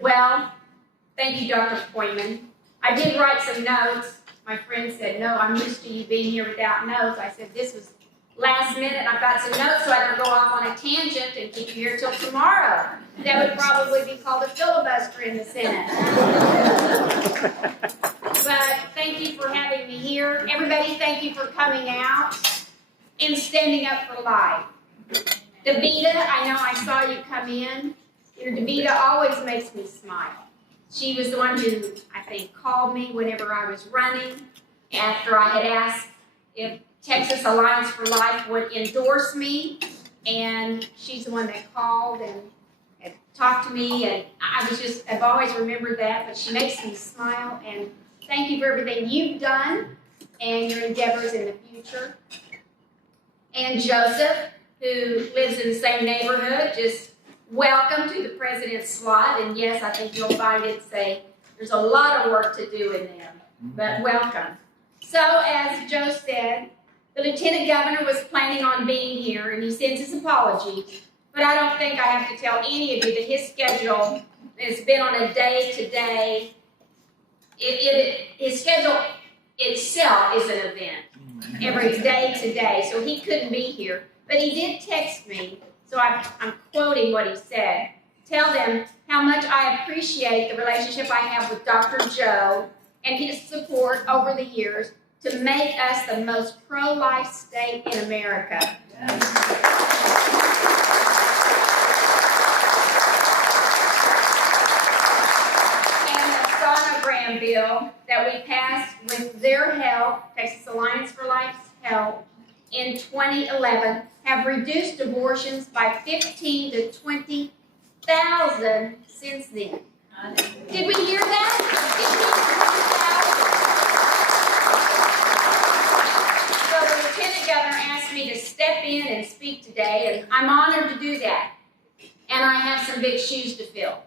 Well, thank you, Dr. Poyman. I did write some notes. My friend said, no, I'm used to you being here without notes. I said, this was last minute. I've got some notes so I don't go off on a tangent and keep you here till tomorrow. That would probably be called a filibuster in the Senate. But thank you for having me here. Everybody, thank you for coming out and standing up for life. Davita, I know I saw you come in. Your Davita always makes me smile. She was the one who, I think, called me whenever I was running after I had asked if Texas Alliance for Life would endorse me, and she's the one that called and talked to me, and I've always remembered that, but she makes me smile, and thank you for everything you've done and your endeavors in the future. And Joseph, who lives in the same neighborhood, just welcome to the president's slot, and yes, I think you'll find there's a lot of work to do in there, but welcome. So, as Joe said, the Lieutenant Governor was planning on being here, and he sends his apologies, but I don't think I have to tell any of you that his schedule has been on a day-to-day. His schedule itself is an event, every day-to-day, so he couldn't be here. But he did text me, so I'm quoting what he said. Tell them how much I appreciate the relationship I have with Dr. Joe and his support over the years to make us the most pro-life state in America. And the sonogram bill that we passed with their help, Texas Alliance for Life's help, in 2011 have reduced abortions by 15 to 20,000 since then. Did we hear that? 15 to 20,000. So the Lieutenant Governor asked me to step in and speak today, and I'm honored to do that. And I have some big shoes to fill.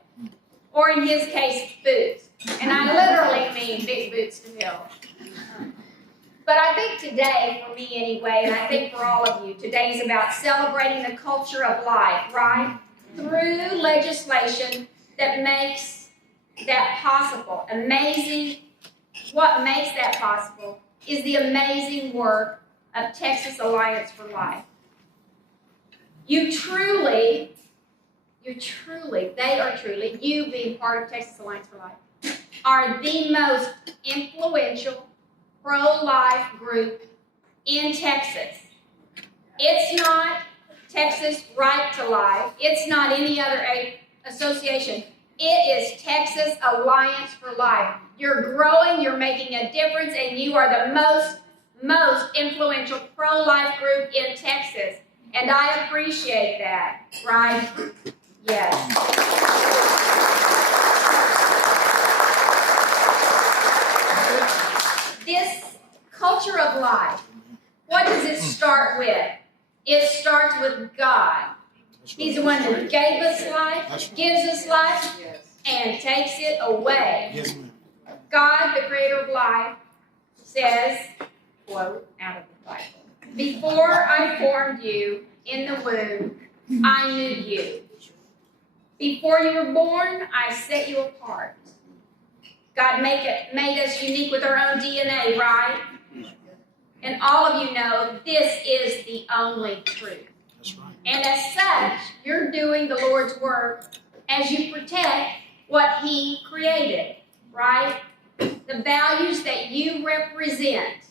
Or in his case, boots. And I literally mean big boots to fill. But I think today, for me anyway, and I think for all of you, today is about celebrating the culture of life, right? Through legislation that makes that possible. What makes that possible is the amazing work of Texas Alliance for Life. You being part of Texas Alliance for Life, are the most influential pro-life group in Texas. It's not Texas Right to Life. It's not any other association. It is Texas Alliance for Life. You're growing, you're making a difference, and you are the most influential pro-life group in Texas. And I appreciate that, right? Yes. This culture of life, what does it start with? It starts with God. He's the one who gave us life, gives us life, and takes it away. God, the creator of life, says, quote out of the Bible, "Before I formed you in the womb, I knew you. Before you were born, I set you apart." God made us unique with our own DNA, right? And all of you know this is the only truth. That's right. And as such, you're doing the Lord's work as you protect what He created, right? The values that you represent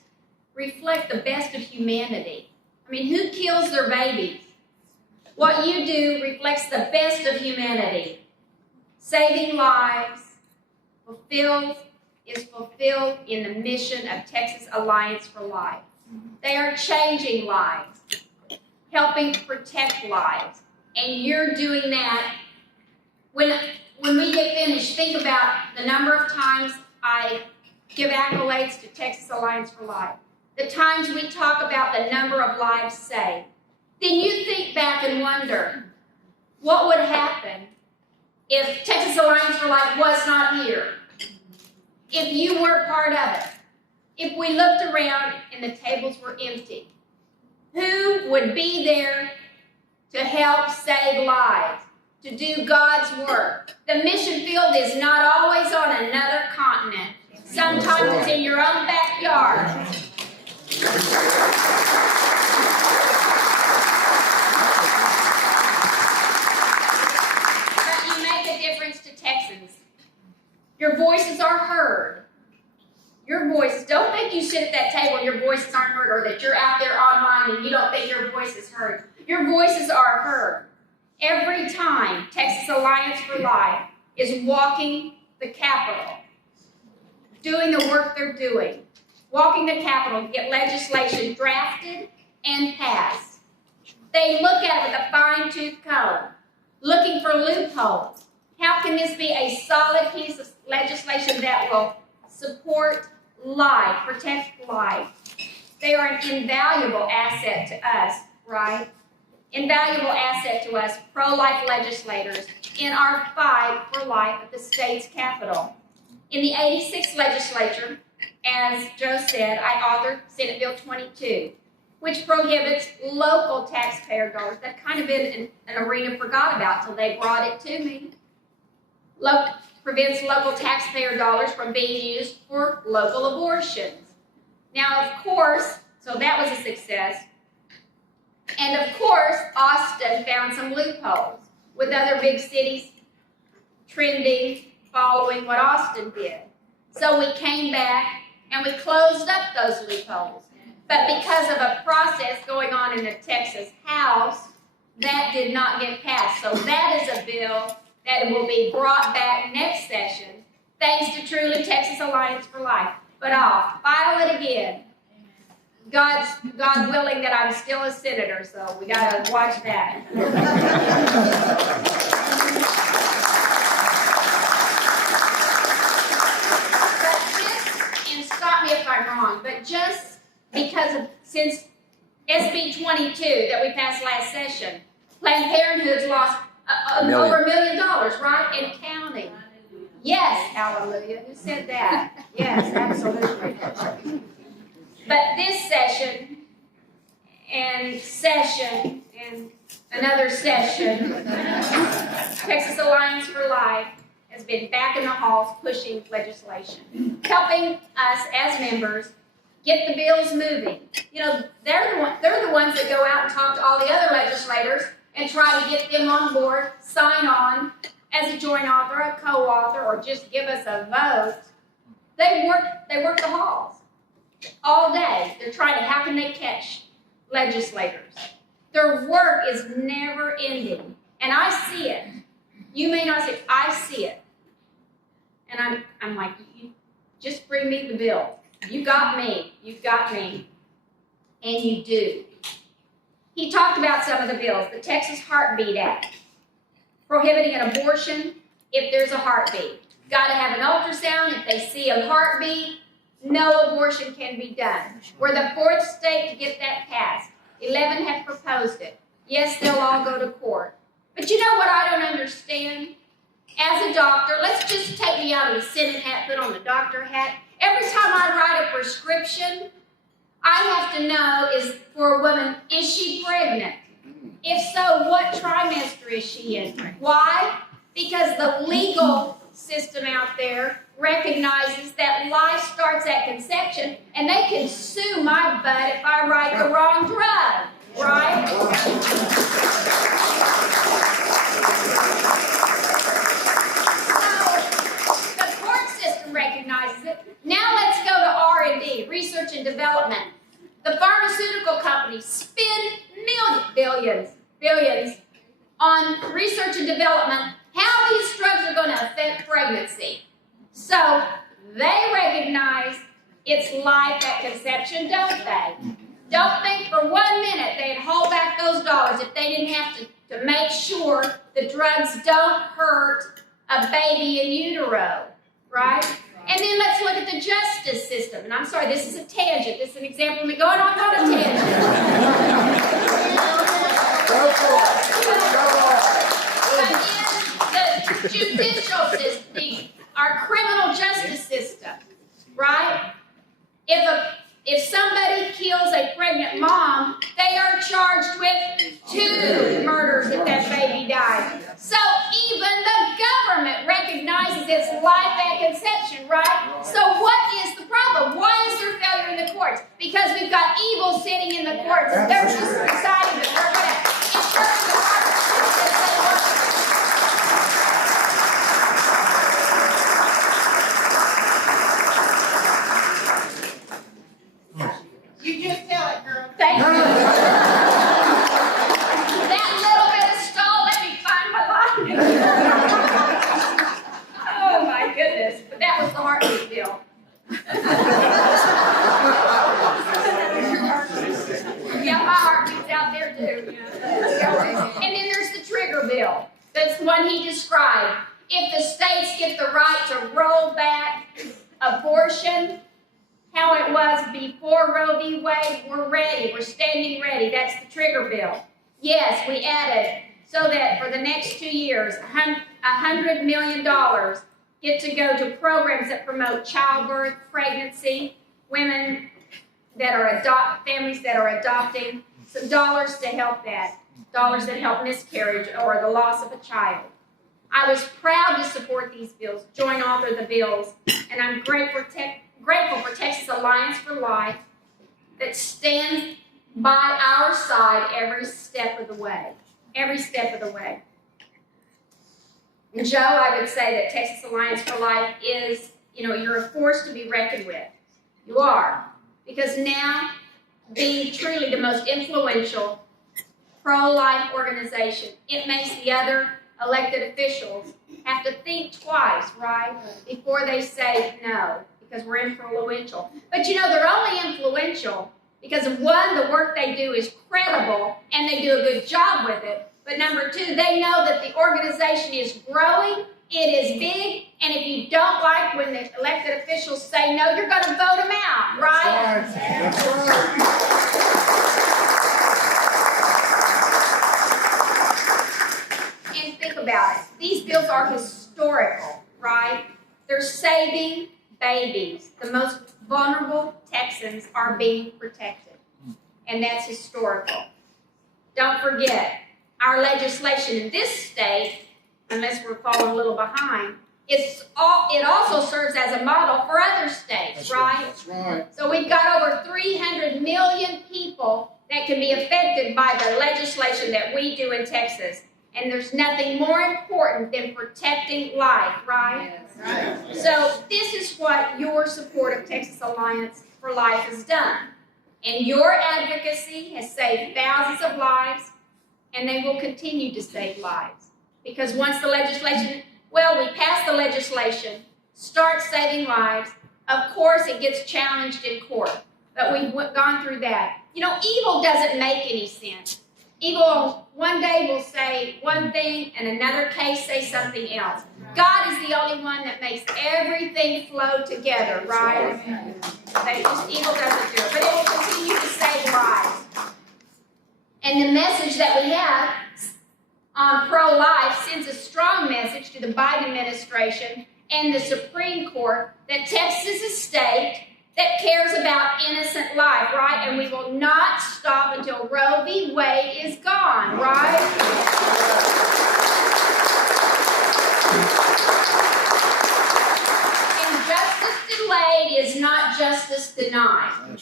reflect the best of humanity. I mean, who kills their babies? What you do reflects the best of humanity. Saving lives is fulfilled in the mission of Texas Alliance for Life. They are changing lives, helping to protect lives, and you're doing that. When we get finished, think about the number of times I give accolades to Texas Alliance for Life, the times we talk about the number of lives saved. Then you think back and wonder, what would happen if Texas Alliance for Life was not here? If you weren't part of it? If we looked around and the tables were empty? Who would be there to help save lives? to do God's work. The mission field is not always on another continent. Sometimes it's in your own backyard. But you make a difference to Texans. Your voices are heard. Your voices, don't think you sit at that table and your voices aren't heard, or that you're out there online and you don't think your voice is heard. Your voices are heard. Every time Texas Alliance for Life is walking the Capitol, doing the work they're doing, walking the Capitol to get legislation drafted and passed, they look at it with a fine-tooth comb, looking for loopholes. How can this be a solid piece of legislation that will support life, protect life? They are an invaluable asset to us, right? Invaluable asset to us, pro-life legislators, in our fight for life at the state's capital. In the 86th legislature, as Joe said, I authored Senate Bill 22, which prohibits local taxpayer dollars. That kind of been an arena forgot about till they brought it to me. Prevents local taxpayer dollars from being used for local abortions. Now, of course, so that was a success. And of course, Austin found some loopholes, with other big cities trending, following what Austin did. So we came back and we closed up those loopholes. But because of a process going on in the Texas House, that did not get passed. So that is a bill that will be brought back next session, thanks to truly Texas Alliance for Life. But I'll file it again. God willing that I'm still a senator, so we got to watch that. But just, and stop me if I'm wrong, but just because of, since SB 22 that we passed last session, Planned Parenthood's lost over $1 million, right? And counting. Yes, hallelujah. Who said that? Yes, absolutely. But this session, and another session, Texas Alliance for Life has been back in the halls pushing legislation, helping us as members get the bills moving. You know, they're the ones that go out and talk to all the other legislators and try to get them on board, sign on as a joint author, a co-author, or just give us a vote. They work the halls all day. They're trying to, how can they catch legislators? Their work is never ending. And I see it. You may not see it. I see it. And I'm like, you just bring me the bill. You got me. You've got me. And you do. He talked about some of the bills. The Texas Heartbeat Act, prohibiting an abortion if there's a heartbeat. Got to have an ultrasound. If they see a heartbeat, no abortion can be done. We're the 4th state to get that passed. 11 have proposed it. Yes, they'll all go to court. But you know what I don't understand? As a doctor, let's just take me out of the Senate hat, put on the doctor hat. Every time I write a prescription, I have to know, is for a woman, is she pregnant? If so, what trimester is she in? Why? Because the legal system out there recognizes that life starts at conception, and they can sue my butt if I write the wrong drug, right? So the court system recognizes it. Now let's go to R&D, research and development. The pharmaceutical companies spend billions on research and development, how these drugs are going to affect pregnancy. So they recognize it's life at conception, don't they? Don't think for 1 minute they'd hold back those dollars if they didn't have to make sure the drugs don't hurt a baby in utero, right? And then let's look at the justice system. And I'm sorry, this is a tangent. This is an example of me going on a tangent. But in the judicial system, our criminal justice system, right? If somebody kills a pregnant mom, they are charged with 2 murders if that baby dies. So it's life at conception, right? So what is the problem? Why is there failure in the courts? Because we've got evil sitting in the courts, and they're just deciding that we're going to insert the partnerships as they want. You just tell it, girl. Thank you. That little bit of stall, let me find my line. Oh my goodness. But that was the heartbeat bill. Yeah, my heartbeat's out there too. And then there's the trigger bill. That's the one he described. If the states get the right to roll back abortion, how it was before Roe v. Wade, we're ready. We're standing ready. That's the trigger bill. Yes, we added so that for the next 2 years, $100 million get to go to programs that promote childbirth, pregnancy, women that are families that are adopting, some dollars to help that, dollars that help miscarriage or the loss of a child. I was proud to support these bills, join author the bills, and I'm grateful for Texas Alliance for Life that stands by our side every step of the way. Every step of the way. And Joe, I would say that Texas Alliance for Life is, you're a force to be reckoned with. You are. Because now, being truly the most influential pro-life organization, it makes the other elected officials have to think twice, right, before they say no. Because we're influential. But they're only influential because of one, the work they do is credible and they do a good job with it. But number two, they know that the organization is growing, it is big, and if you don't like when the elected officials say no, you're going to vote them out, right? That's right. And think about it. These bills are historical, right? They're saving babies. The most vulnerable Texans are being protected. And that's historical. Don't forget, our legislation in this state, unless we're falling a little behind, it also serves as a model for other states, right? That's right. So we've got over 300 million people that can be affected by the legislation that we do in Texas. And there's nothing more important than protecting life, right? Yes. Right. So this is what your support of Texas Alliance for Life has done. And your advocacy has saved thousands of lives, and they will continue to save lives. Because once the legislation, we pass the legislation, start saving lives, of course it gets challenged in court. But we've gone through that. Evil doesn't make any sense. Evil one day will say one thing and another case say something else. God is the only one that makes everything flow together, right? Evil doesn't do it, but it will continue to save lives. And the message that we have on pro-life sends a strong message to the Biden administration and the Supreme Court that Texas is a state that cares about innocent life, right? And we will not stop until Roe v. Wade is gone, right? And justice delayed is not justice denied.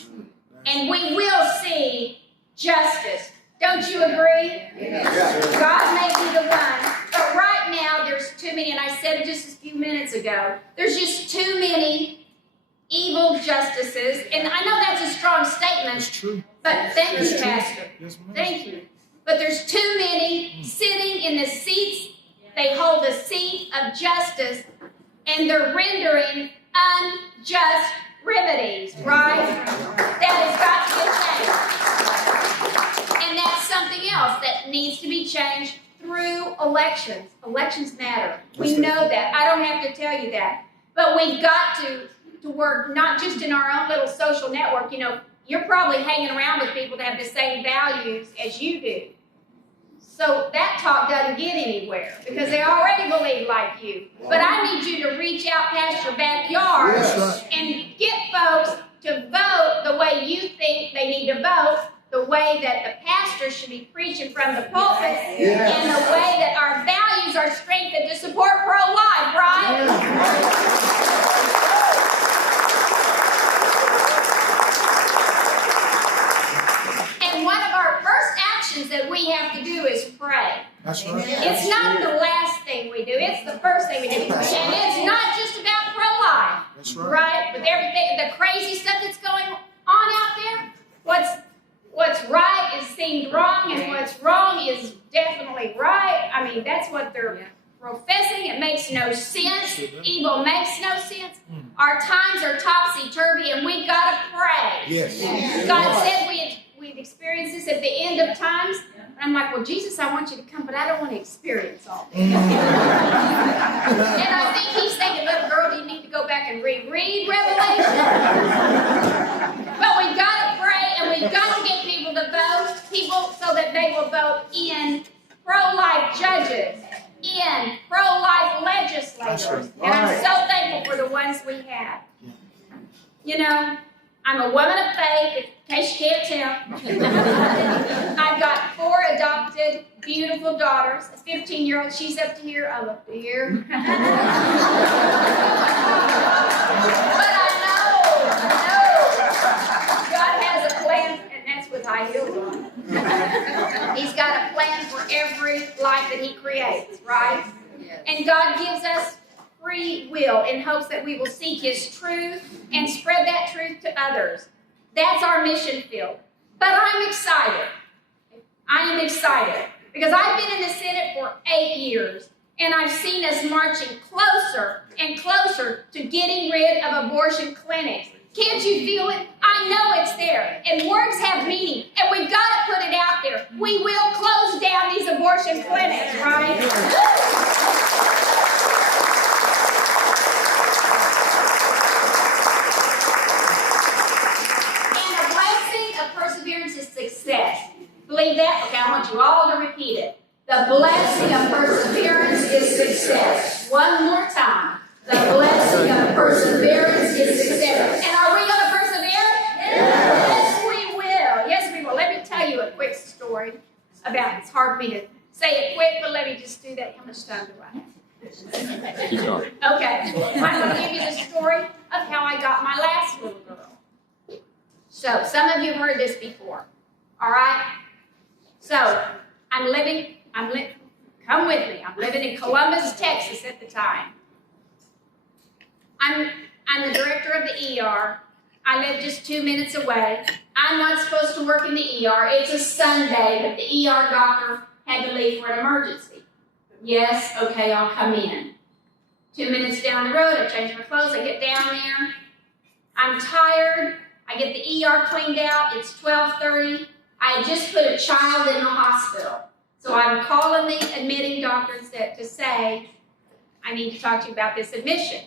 And we will see justice. Don't you agree? Yes. God may be the one, but right now there's too many, and I said it just a few minutes ago, there's just too many evil justices, and I know that's a strong statement. That's true. But thank you, Pastor. Yes, ma'am. Thank you. But there's too many sitting in the seats. They hold the seat of justice, and they're rendering unjust remedies, right? That has got to get changed. And that's something else that needs to be changed through elections. Elections matter. We know that. I don't have to tell you that. But we've got to work not just in our own little social network. You're probably hanging around with people that have the same values as you do. So that talk doesn't get anywhere because they already believe like you. But I need you to reach out past your backyard and get folks to vote the way you think they need to vote, the way that the pastor should be preaching from the pulpit, and the way that our values are strengthened to support pro-life, right? And it's not just about pro-life. That's right. Right? With everything, the crazy stuff that's going on out there, what's right is seemed wrong, and what's wrong is definitely right. I mean, that's what they're professing. It makes no sense. Evil makes no sense. Our times are topsy-turvy, and we got to pray. Yes. God said we'd experience this at the end of times. And I'm like, well, Jesus, I want you to come, but I don't want to experience all this. And I think he's thinking, little girl, do you need to go back and reread Revelation? But we've got to pray, and we've got to get people to vote, so that they will vote in pro-life judges, in pro-life legislators. And I'm so thankful for the ones we have. You know, I'm a woman of faith, in case you can't tell. I've got 4 adopted, beautiful daughters. A 15-year-old, she's up to here, I'm up to here. But I know, God has a plan, and that's with high heels on. He's got a plan for every life that he creates, right? And God gives us free will in hopes that we will seek his truth and spread that truth to others. That's our mission field. But I'm excited. I am excited because I've been in the Senate for 8 years, and I've seen us marching closer and closer to getting rid of abortion clinics. Can't you feel it? I know it's there. And words have meaning, and we've got to put it out there. We will close down these abortion clinics, right? Success. Believe that? Okay, I want you all to repeat it. The blessing of perseverance is success. One more time. The blessing of perseverance is success. And are we going to persevere? Yes, we will. Yes, we will. Let me tell you a quick story about, it's hard for me to say it quick, but let me just do that. How much time do I have? Keep going. Okay. I'm going to give you the story of how I got my last little girl. So, some of you have heard this before. All right? So, come with me. I'm living in Columbus, Texas at the time. I'm the director of the ER. I live just 2 minutes away. I'm not supposed to work in the ER. It's a Sunday, but the ER doctor had to leave for an emergency. Yes, okay, I'll come in. 2 minutes down the road, I change my clothes, I get down there. I'm tired. I get the ER cleaned out. It's 12:30. I had just put a child in the hospital. So I'm calling the admitting doctor to say, I need to talk to you about this admission.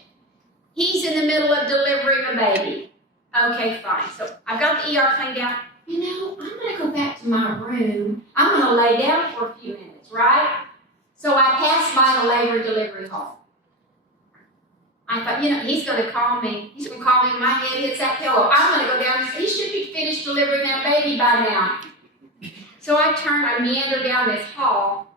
He's in the middle of delivering a baby. Okay, fine. So I've got the ER cleaned out. You know, I'm going to go back to my room. I'm going to lay down for a few minutes, right? So I passed by the labor delivery hall. I thought, he's going to call me. He's going to call me, my head hits that pillow. I'm going to go down. He should be finished delivering that baby by now. So I meander down this hall.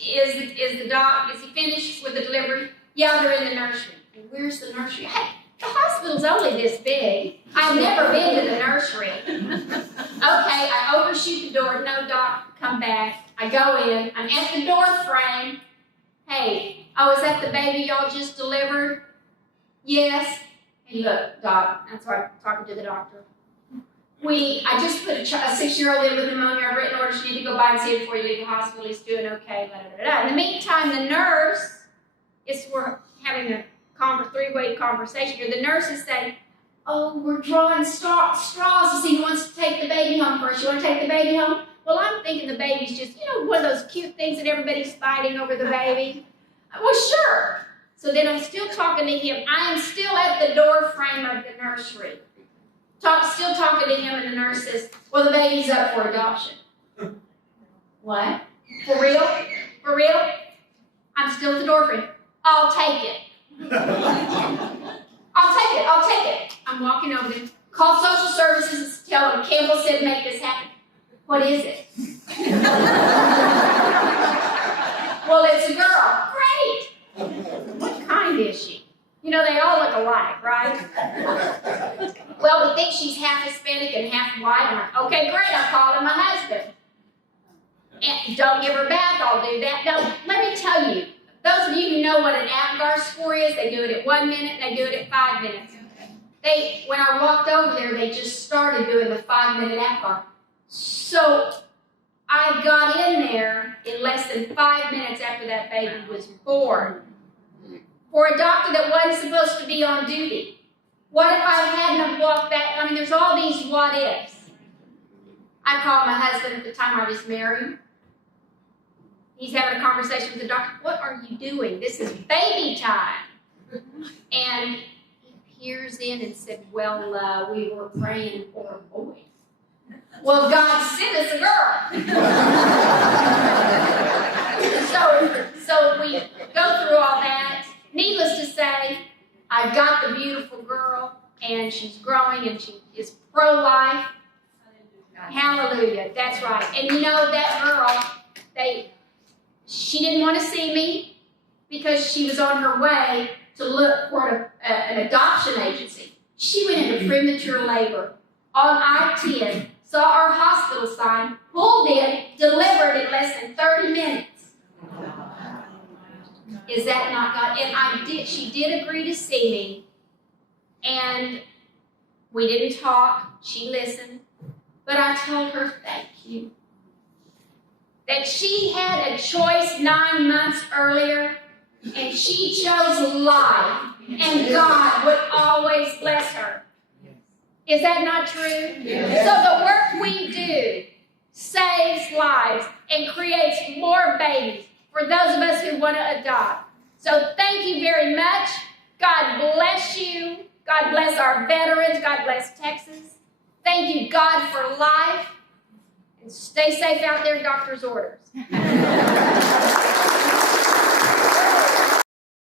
Is he finished with the delivery? Yeah, they're in the nursery. Where's the nursery? Hey, the hospital's only this big. I've never been to the nursery. Okay, I overshoot the door. No, doc, come back. I go in. I'm at the door frame. Hey, is that the baby y'all just delivered? Yes. Hey, look, doc, that's why I'm talking to the doctor. I just put a 6-year-old in with pneumonia. I've written orders. You need to go by and see him before you leave the hospital. He's doing okay. Blah, blah, blah. In the meantime, the nurse we're having a 3-way conversation here. The nurse is saying, we're drawing straws to see who wants to take the baby home first. You want to take the baby home? Well, I'm thinking the baby's just, one of those cute things that everybody's fighting over the baby. Well, sure. So then I'm still talking to him. I am still at the door frame of the nursery. Still talking to him, and the nurse says, well, the baby's up for adoption. What? For real? For real? I'm still at the door frame. I'll take it. I'll take it. I'm walking over there. Call social services, tell them Campbell said make this happen. What is it? Well, it's a girl. Great. What kind is she? They all look alike, right? Well, we think she's half Hispanic and half white. I'm like, okay, great, I'm calling my husband. And don't give her back, I'll do that. No, let me tell you, those of you who know what an APGAR score is, they do it at 1 minute and they do it at 5 minutes. When I walked over there, they just started doing the 5-minute APGAR. So I got in there in less than 5 minutes after that baby was born. For a doctor that wasn't supposed to be on duty. What if I hadn't have walked that? I mean, there's all these what ifs. I called my husband at the time I was married. He's having a conversation with the doctor. What are you doing? This is baby time. And he peers in and said, well, we were praying for a boy. Well, God sent us a girl. so we go through all that. Needless to say, I've got the beautiful girl, and she's growing, and she is pro-life. Hallelujah, that's right. And you know, that girl, she didn't want to see me because she was on her way to look for an adoption agency. She went into premature labor on I-10, saw our hospital sign, pulled in, delivered in less than 30 minutes. Is that not God? And she did agree to see me, and we didn't talk. She listened, but I told her thank you. That she had a choice 9 months earlier, and she chose life, and God would always bless her. Is that not true? Yes. So the work we do saves lives and creates more babies for those of us who want to adopt. So thank you very much. God bless you. God bless our veterans. God bless Texas. Thank you, God, for life. And stay safe out there, doctor's orders.